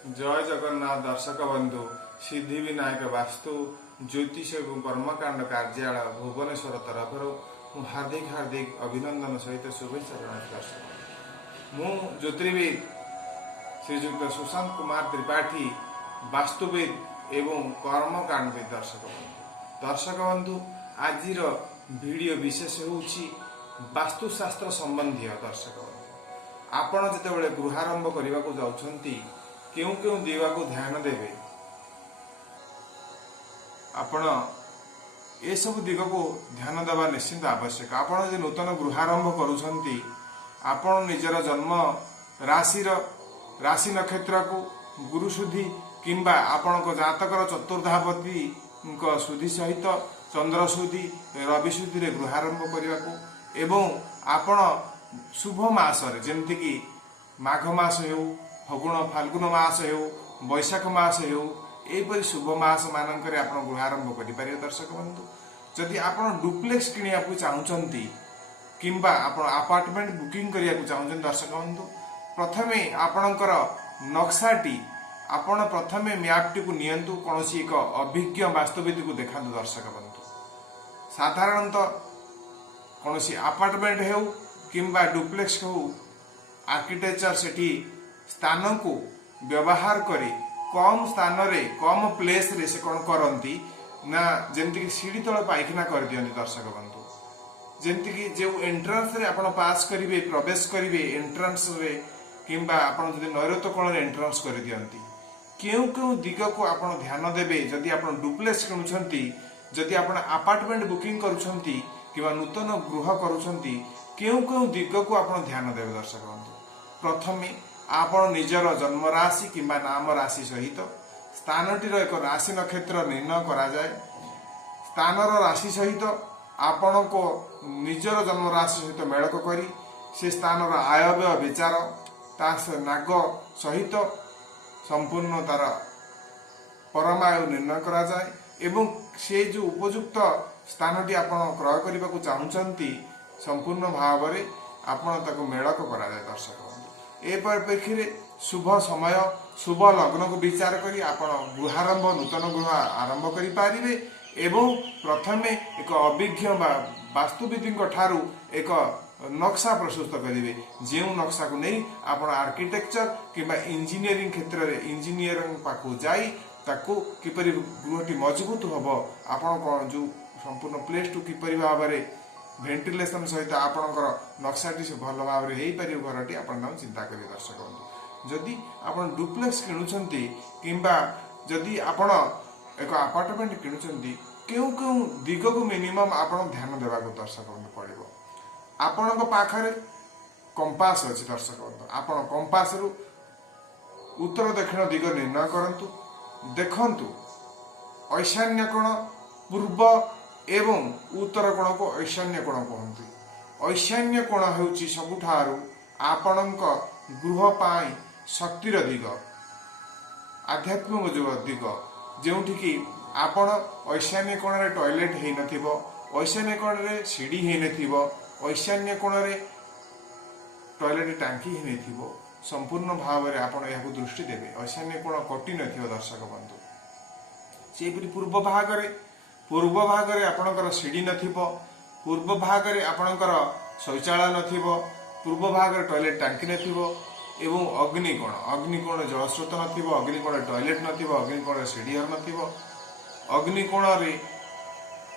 जय जगन्नाथ दर्शक बंधु सिद्धि विनायक वास्तु ज्योतिष एवं कर्मकांड कार्यालय भुवनेश्वर तरफ हार्दिक हार्दिक अभिनंदन सहित शुभेच्छा जनाई दर्शक मु ज्योतिर्विद श्रीजुक्त सुशांत कुमार त्रिपाठी वास्तुविद एवं कर्मकांडविद दर्शक बंधु आज वीडियो विशेष होउछि वास्तुशास्त्र संबंधी दर्शक बंधु आपण जेतेबेले गृहारंभ करने को जाउछंती क्यों क्यों दिवा को ध्यान देवे आपण ये सब दिग को ध्यान देवा निश्चिंत आवश्यक। आपण जो नूतन गृहारंभ करुछंती आपण निजर जन्म राशि नक्षत्र को गुरु शुद्धि किंबा आपण को जातकर चतुर्धापति शुद्धि सहित चंद्र शुद्धि रवि शुद्धि रे गृहारंभ करने को एवं आपण शुभ मास जेमती कि माघ मास हो फगुण फाल्गुन मास हो बैशाख मास हो यहपरी शुभ मास मानक गृहारंभ करें। दर्शक बंधु जदि आप डुप्लेक्स किणा चाहूँगी किंबा अपार्टमेंट बुकिंग करने चाहूँ दर्शक बंधु प्रथमे आपणकर नक्शाटी आपण प्रथमे मैपटी को नियंतु कौन एक अभिज्ञ वास्तुविद को देखा। दर्शक बंधु साधारणतः कौन अपार्टमेंट हो किंबा डुप्लेक्स हो आर्किटेक्चर सेठी स्थान को व्यवहार करी कम स्थान रे कम प्लेस रे से कौन करती ना जमती सीढ़ी तल पाइखना कर दियंती। दर्शक बंधु जमती कि जो एंट्रांस रे आपण पास करिवे प्रवेश करिवे एंट्रांस रे किंबा आपण जदि नैऋत्य कोण रे एंट्रांस कर दियंती केउ केउ दिग को आपण ध्यान देबे। जदि आपण डुप्लेक्स किनुछंती जदि आपण अपार्टमेंट बुकिंग करूछंती किबा नूतन गृह करूछंती केउ केउ दिग को आपण ध्यान देबे। दर्शक बंधु प्रथमे आपण निजर जन्म राशि किंबा नाम राशि सहित स्थानटीर एक राशि नक्षत्र निर्णय करा जाए। स्थानर राशि सहित आपण को निजर जन्म राशि सहित मेलक करी से स्थानर आय व्यय विचार नाग सहित संपूर्ण तार परमायु निर्णय करा जाए एवं से जो उपयुक्त स्थानटी आपण क्रय करने को चाहूँगी संपूर्ण भाव में आपण ताको मेलक करा जाए। दर्शक ए परिप्रेक्षी शुभ समय शुभ लग्न को विचार करी आपण गृहारंभ नूतन गृह आरंभ करि पारिबे एवं प्रथमे एक अभिज्ञ वास्तुविद ठारू एक नक्शा प्रस्तुत करेंगे जो नक्शा को नहीं आपण आर्किटेक्चर किंबा इंजीनियरिंग क्षेत्र में इंजीनियर पाखु जाई ताकू किपरि गृहटी मजबूत हम आपण जो संपूर्ण प्लेस टू किपरि भाव में वेंटिलेशन सहित आपणकर नक्शाटी से भल भाव में हो पार घरटी आप चिंता करें। दर्शक बंधु जदि आप डुप्लेक्स किणुंट किंबा जदि आपण एक अपार्टमेंट किणुंट क्यों क्यों दिग को मिनिमम आप ध्यान देवा दर्शक बंधु पड़ो। आपण पाखरे कंपास अच्छी। दर्शक बंधु आपण कंपास रु उत्तर दक्षिण दिग निर्णय करंतु देखंतु ईशान्य कोण पूर्व एवं उत्तर कोण को ईशान्य कोण कहते। ईशान्य कोण होउची सबुठारु आपणक गृह पाई शक्तिर दिग आध्यात्मिक जो दिग जोठी कि आपण ईशान्य कोण रे टॉयलेट हेई नथिबो ईशान्य कोण रे सीढ़ी हेई नथिबो ईशान्य कोण रे टॉयलेट टांकी हेई नथिबो संपूर्ण भाव में आपण याकु दृष्टि देबे ईशान्य कोण कटि नथिबो। दर्शक बंधु सेपरि पूर्व भाग रे आपणकर सीढ़ी नथिबो पूर्व भाग रे आपणकर शौचालय नथिबो पूर्व भाग रे टॉयलेट टांकी नथिबो एवं अग्निकोण जलस्रोत नथिबो अग्निकोण टॉयलेट नथिबो अग्निकोण सीढ़ी घर नथिबो अग्निकोण रे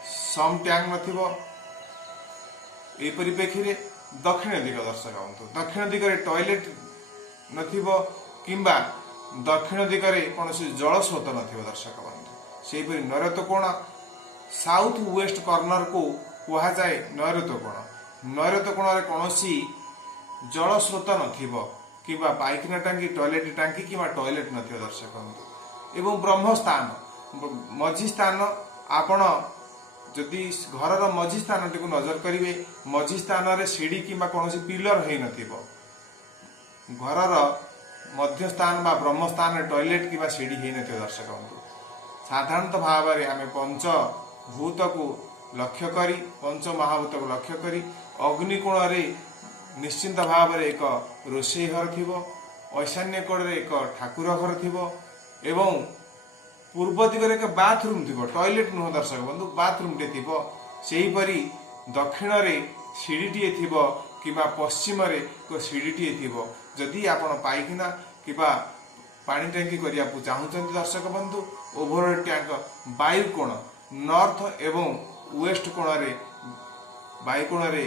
सम टैंक नथिबो। ए परिप्रेक्षी रे दक्षिण दिग दर्शक बंधु दक्षिण दिग रे टॉयलेट नथिबो किंबा दक्षिण दिग रे कोनोसी जलस्रोत नथिबो। दर्शक बंधु सेपरि नैऋत्य कोण साउथ वेस्ट कॉर्नर को कहा जाए नैऋत्य कोण। नैऋत्य कोण रे कोनोसी जल स्रोत नथिबो किबा पाइखना टांकी टॉयलेट टांकी किबा टॉयलेट नथिबो। दर्शक बंधु एवं ब्रह्म स्थान मझी स्थान आपण जदि घर मझी स्थान टी नजर करेंगे मझी स्थान रे सीढ़ी किबा कोनोसी पिलर हेई नथिबो घर मध्य स्थान बा ब्रह्म स्थान रे टॉयलेट किबा सीढ़ी हेई नथिबो। दर्शक बंधु साधारणतः भाव में आम पंच भूत को लक्ष्य करी पंच महाभूत को लक्ष्य करी अग्निकोण रे निश्चिंत भाव में एक रोषेई घर थिबो ईशान्य कोणे एक ठाकुर घर थिबो एवं पूर्व दिगरे एक बाथरूम थिबो, टॉयलेट नुह दर्शक बंधु, बाथरूम टे थिबो। सेही परी दक्षिण रे सीढ़ीटीए थिबो किबा पश्चिम रे को सीढ़ीटीए थिबो। जदि आपण पाइखिना किबा पानी टैंकी करिया पु चाहुचंती दर्शक बंधु, ओवरहेड टैंक वायु कोण नॉर्थ एवं वेस्ट कोण रे वायु कोण रे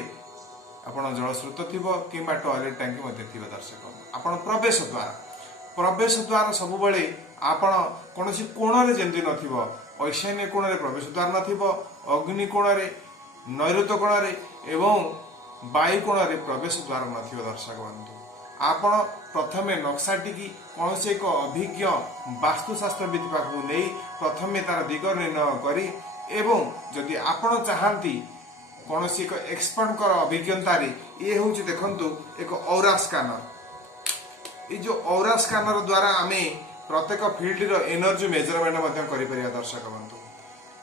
आपण जल स्रोत थिबो किबा टॉयलेट टैंकी मध्ये थिबो दर्शक। आपण प्रवेश द्वार सब बेले आपण कोनोसी कोण रे जेंति नथिबो, ईशान्य कोण रे प्रवेश द्वार नथिबो, अग्नि कोण रे नैऋत्य कोण रे एवं वायु कोण रे प्रवेश द्वार नथिबो दर्शक बंधु। आपण प्रथमे नक्साटी की कौन से एक अभिज्ञ वास्तुशास्त्रविद पाखु नहीं प्रथमे तार दिग निर्णय करी एवं जदि आपण चाहती कौन से एक एक्सपर्ट कर अभिज्ञता ये हूँ देखंतु एक औरा स्कैनर। ये जो औरा स्कैनर द्वारा आमे प्रत्येक फील्ड रो एनर्जी मेजरमेंट मध्यम करि परिया दर्शक बंधु।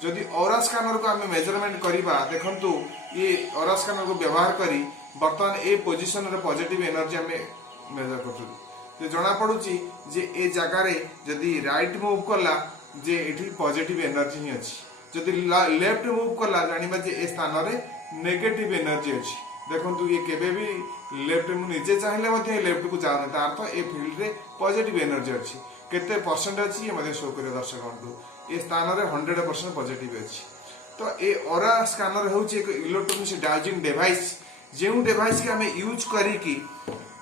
जदि औरा स्कैनर को आमे मेजरमेंट करिबा देखंतु ये औरा स्कैनर को व्यवहार करी वर्तमान ए पोजीशन रे पॉजिटिव एनर्जी आमे मेजर करछु तो जना पड़ुची जे ए जगार जदि राइट मूव कला जे एठी पॉजिटिव एनर्जी ही अछि, जदि लेफ्ट मूव कला जानिबा जे ए स्थान रे नेगेटिव एनर्जी अछि। देखंतु ये केबे भी लेफ्ट मु निजे चाहिले मध्ये लेफ्ट को जानो तार तो ए फील्ड रे पॉजिटिव एनर्जी अछि। केते परसेंट अछि ये मध्ये शो करे दर्शक बंधु, ए स्थान रे 100% पॉजिटिव अछि। तो ए ऑरा स्कैनर होउची एक इलेक्ट्रॉनिक डाउजिंग डिवाइस, जेउ डिवाइस के हमें यूज करी की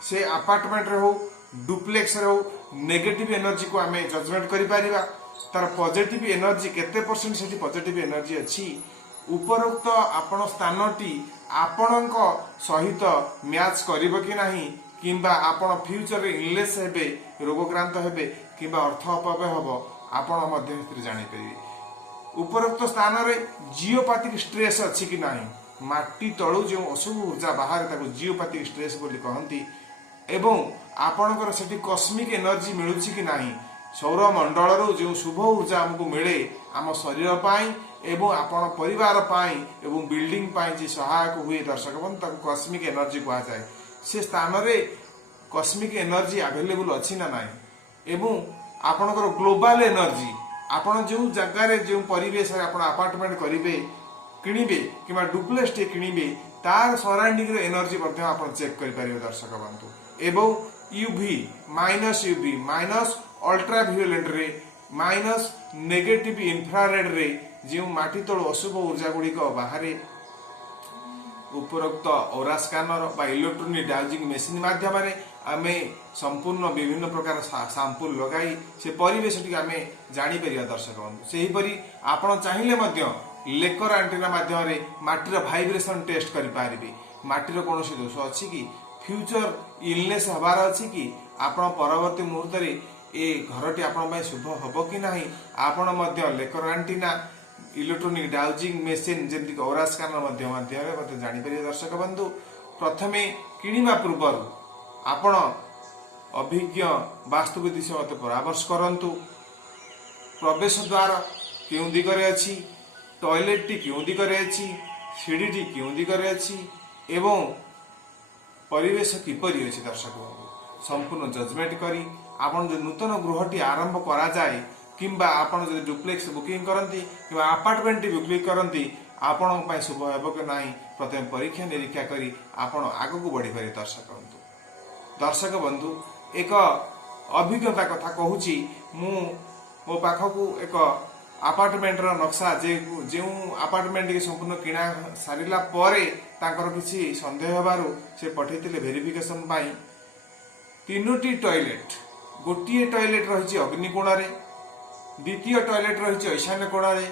से अपार्टमेंट रे हो डुप्लेक्स रे हो नेगेटिव एनर्जी को आमे जजमेंट करि परिबा, तार पॉजिटिव एनर्जी केते परसेंट सेठी पॉजिटिव एनर्जी अछि। उपरोक्त आपण स्थानटी आपणक सहित मैच करिबो कि नाही किंबा आपण फ्यूचर रे इलनेस हेबे, रोगक्रांत हेबे किंबा अर्थ अपव्यय हबो आपण मध्य भितर जानि परिबे। उपरोक्त स्थान रे जियोपैथिक स्ट्रेस अछि कि नाही, माटी तळु जो अशुभ ऊर्जा बाहर ताको जियोपैथिक स्ट्रेस बोली कहंती एवं आपणकर सेठी कॉस्मिक एनर्जी मिलुछि कि नाही, सौरमंडल रो जो शुभ ऊर्जा हमको मिले आम शरीर पाई एवं आपण परिवार पाई एवं बिल्डिंग पाई जे सहायक हुए दर्शक बंधु ताको कॉस्मिक एनर्जी कहा जाए। से स्थान रे कॉस्मिक एनर्जी अवेलेबल अछि ना नाही एवं आपणकर ग्लोबल एनर्जी आपण जो जगह रे जो परिवेश रे आपण अपार्टमेंट करिवे किनिबे किबा डुप्लेक्स टे किनिबे तार सराउंडिंग रे एनर्जी मध्ये आपण चेक करि परिबे दर्शक बंधु। एवं यूवी माइनस अल्ट्रावायोलेट रे माइनस नेगेटिव इंफ्रारेड रे जो माटी तळ अशुभ ऊर्जा गुड़िक बाहर उपरोक्त औरा स्कैनर बा इलेक्ट्रॉनिक डाउजिंग मशीन माध्यम आमे संपूर्ण विभिन्न प्रकार सैंपल लगाई से परिवेश टी आमे जानि परिया दर्शक बंधु। सेही परी आपण चाहिले मध्य लेकर एंटीना माध्यम रे माटीर वाइब्रेशन टेस्ट करि पारिबे, माटीर कोनोसी दोष अछि कि फ्यूचर इलनेस हबार अछि कि आपण परवर्ती मुहूर्त रे ए घरटी आपण पय शुभ हबो कि नाही, आपण मध्य लेकर एंटीना इलेक्ट्रॉनिक डाउजिंग मशीन जेंति औरा स्कैनर माध्यम रे मते जानि परिया दर्शक बंधु। प्रथमे किनिबा पूर्व आपण अभिज्ञ वास्तुविद से मते परामर्श करंतु। प्रवेश द्वार केउ दिगरे अछि, टॉयलेट टी केउ दिगरे अछि, सीढ़ी टी केउ दिगरे अछि एवं परिवेश किपरि अछि दर्शक बंधु संपूर्ण जजमेंट करी आपण जो नूतन गृहटी आरंभ करा जाए किंबा आपण जो डुप्लेक्स बुकिंग करंती किंबा अपार्टमेंट बुकिंग करंती आपण पय शुभ हेबो कि नाही प्रथम परीक्षा निरीक्षा करी आपण आगु को बढ़ी पारे दर्शक बंधु एक अभिज्ञता कथा कहूची मो पाखकू एक अपार्टमेंट रो नक्शा जे अपार्टमेंट के संपूर्ण किना सारिला परे तांकर किछि संदेह हेबारु से पठैतिले वेरिफिकेशन पाई तीनोटी टॉयलेट गोटिए टॉयलेट रही अग्निकोण रे, द्वितीय टॉयलेट रही ईशान्य कोण रे,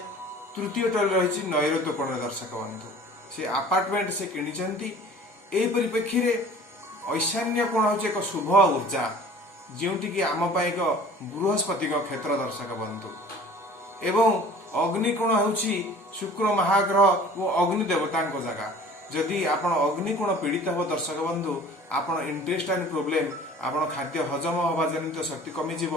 तृतीय टॉयलेट रही नैऋत्य कोण रे दर्शक बंधु से अपार्टमेंट से किनिचंती। ए परिप्रेक्षी रे ईशान्य कोण होचे एक शुभ ऊर्जा जेउटी कि आम पय एक बृहस्पति क्षेत्र दर्शक बंधु एवं अग्निकोण होची शुक्र महाग्रह और अग्नि देवता जगह। जदि आपण अग्निकोण पीड़ित हो दर्शक बंधु आपण इंटेस्टाइन प्रोब्लेम आपण खाद्य हजम हवा जनित शक्ति कमी जीव,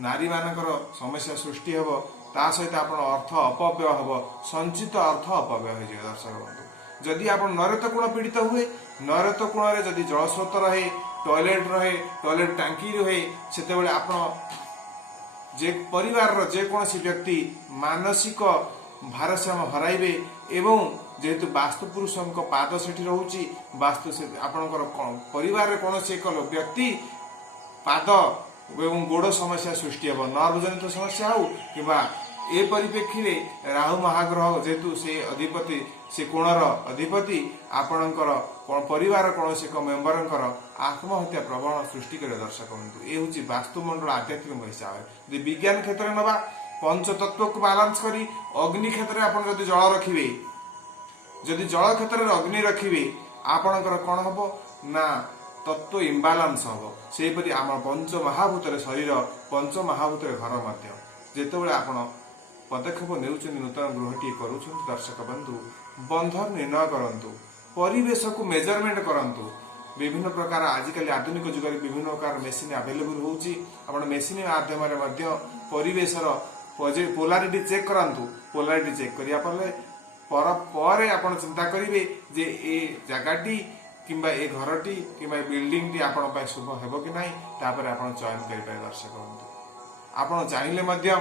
नारी मानकर समस्या सृष्टि हेबो, ता सहित आपण अर्थ अपव्यय हेबो, संचित अर्थ अपव्यय हो जाय दर्शक बंधु। जदि आपण नैऋत्य कोण पीड़ित हुए नैऋत्य कोण रे जदि जल स्रोत रहे टॉयलेट रहे टॉयलेट टांकी रहे सेतेबेले आपण जे परिवार जेकोसी व्यक्ति मानसिक भारसाम्य हराइबे एवं जेहेतु वास्तु पुरुष पाद से रोचे वास्तु से आपणकर परिवार कौन से एक व्यक्ति पाद एवं गोड़ समस्या सृष्टि हे नर्व जनित समस्या हो कि ए परिप्रेक्षी में राहु महाग्रह जेहेतु से अधिपति से कोणर अधिपति आपणकर परिवार कौन से एक मेम्बर आत्महत्या प्रवण सृष्टि करे दर्शक बंधु ये हूँ वास्तुमंडल आध्यात्मिक हिसाब से विज्ञान क्षेत्र में नवा पंचतत्व को बालांस करी अग्नि क्षेत्र में आप जल रखिए जदि जल क्षेत्र में अग्नि रखिए आपणकर कौन हम ना तत्व इम्बालांस हम सेपरी आम पंच महाभूत शरीर पंच महाभूत घर मध्य जितेबाला आपण पदक्षेप नेउछन नूतन गृहटी करूँ दर्शक बंधु बंधन निर्णय करंतु परिवेश को मेजरमेंट करंतु विभिन्न प्रकार आजिकल आधुनिक जुग में विभिन्न प्रकार मेसीन अवेलेबल होची मेसीन माध्यम परिवेशर पोलारिटी चेक करंतु पोलारिटी चेक करिया पर आपण चिंता करिवे जे ए जगाटी किंबा ए घरटी किंबा बिल्डिंग टी आपण पाए शुभ हेबो कि नाही तापर आपण चयन करि पाए दर्शक बंधु आपण चाहिले मध्य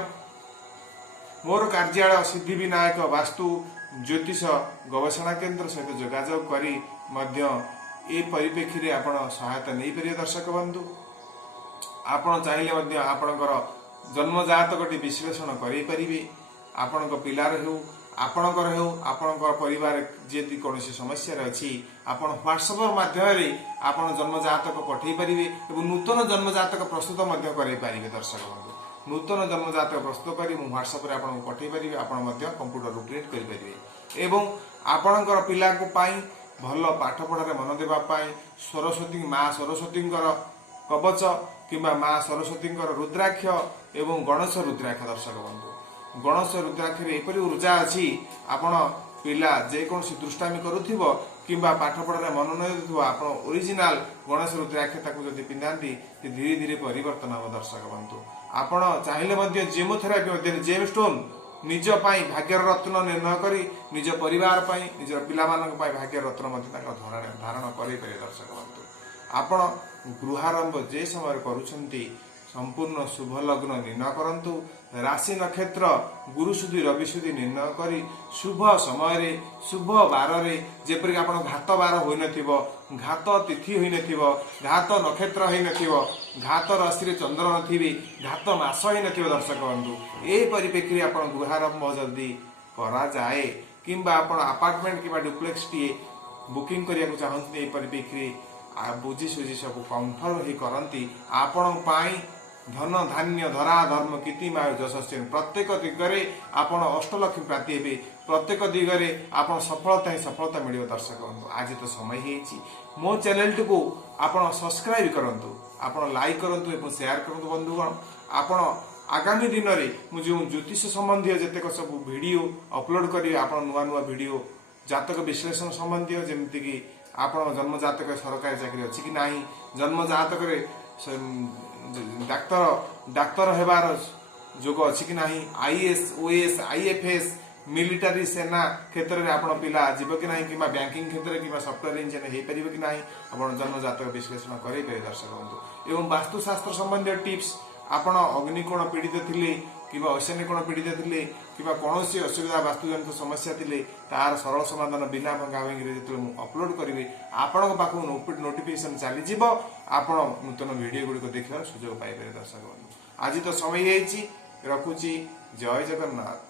मोर कार्यालय सिद्धि विनायक वास्तु ज्योतिष गवेषणा केन्द्र सहित जोगाजोग करी मध्य ए परिप्रेक्षी रे आपण सहायता नहीं परिए दर्शक बंधु आपण चाहिले मध्य आपणकर जन्म जातकटी विश्लेषण करै परिबे आपणक पिलार हेउ आपणकर हेउ आपणकर परिवार जेति कोनोसी समस्या रे अछि आपण व्हाट्सएप माध्यम आपण जन्म जातक पठै परिबे एवं नूतन जन्म जातक प्रस्तुत मध्य करै परिबे दर्शक बंधु नूतन जन्म जातक प्रस्तुत करी मु व्हाट्सएप रे आपण पठै परिबे आपण मध्य कंप्यूटर रू प्रिंट करि परिबे एवं आपणकर पिला को पाई भल पाठ पढ़ारे मन देबा पाई सरस्वती माँ सरस्वती कवच किंबा माँ सरस्वती रुद्राक्ष एवं गणेश रुद्राक्ष दर्शक बंधु गणेश रुद्राक्ष एपरी ऊर्जा अच्छी आपण पिला जेकोसी दुष्टामी करुथिबो किंबा पाठ पढ़ारे मन न आप ओरिजिनाल गणेश रुद्राक्ष ताकू जदि पिंधाती धीरे धीरे परिवर्तन हम दर्शक बंधु आपण चाहिए जेमोथेरापी मध्य जेम स्टोन निज पाई भाग्यर रत्न निर्णय करी निज परिवार पाई निज पिला मानक पाई भाग्य रत्न मध्य धारण करे दर्शक बंधु आपण गृहारंभ जे समय करुछंती संपूर्ण शुभ लग्न निर्णय करंतु राशि नक्षत्र गुरु सुधी रवि सुधी निर्णय करी शुभ समय शुभ बार जेपरिक आपण घात बार होई नथिबो घात तिथि होई नथिबो घात नक्षत्र होई नथिबो घात राशि रे चंद्र नथिबे घात मास होई नथिबो दर्शक बंधु ए परिप्रेक्षी रे आपण गृहारंभ जल्दी करा जाए किंबा आपण अपार्टमेंट किंबा डुप्लेक्स टी बुकिंग करिया को चाहंती ए परिप्रेक्षी बुझी सुझी सब कंफर्म ही करंती आपण पाई धन धान्य धरा धर्म कीर्तिमाय यशस्वी प्रत्येक दिगरे आपण अष्टलक्ष्मी प्राप्ति हे प्रत्येक दिगरे आपण सफलता ही सफलता मिलियो दर्शक बंधु आज तो समय हेछि मो चैनल को आपण सब्सक्राइब करंतु आपण लाइक करंतु एवं शेयर करंतु बंधुगण आपण आगामी दिन में जो ज्योतिष संबंधी जतेक सब वीडियो अपलोड करी आपण नुआ नुआ वीडियो जातक विश्लेषण संबंधी जमती कि आपण जन्म जातक सरकारी चाकरी अच्छी कि नहीं जन्म जातक डाक्तर हेबार जोग अच्छी कि नहीं आईएएस ओएएस आईएफएस मिलिटारी सेना क्षेत्र में आपण पिला जीव कि नहीं कि बैंकिंग क्षेत्र कि सॉफ्टवेयर इंजीनियर हो पारे कि नहीं आपण जन्म जातक विश्लेषण करें दर्शक बंधु एवं वास्तुशास्त्र संबंधी टिप्स आपण अग्निकोण पीड़ित थिले कि ऐशान्य कोण पीड़ित थिले कि कौन असुविधा वास्तुजनित समस्या थिले तार सरल समाधान बिना भंगा भांगी जो अपलोड करेंगे आपण पाखक नोटिफिकेशन चली आपण नूतन वीडियो गुड़िक देखार सुजोग पाइपर दर्शक बंधु आज तो समय रखुची जय जगन्नाथ।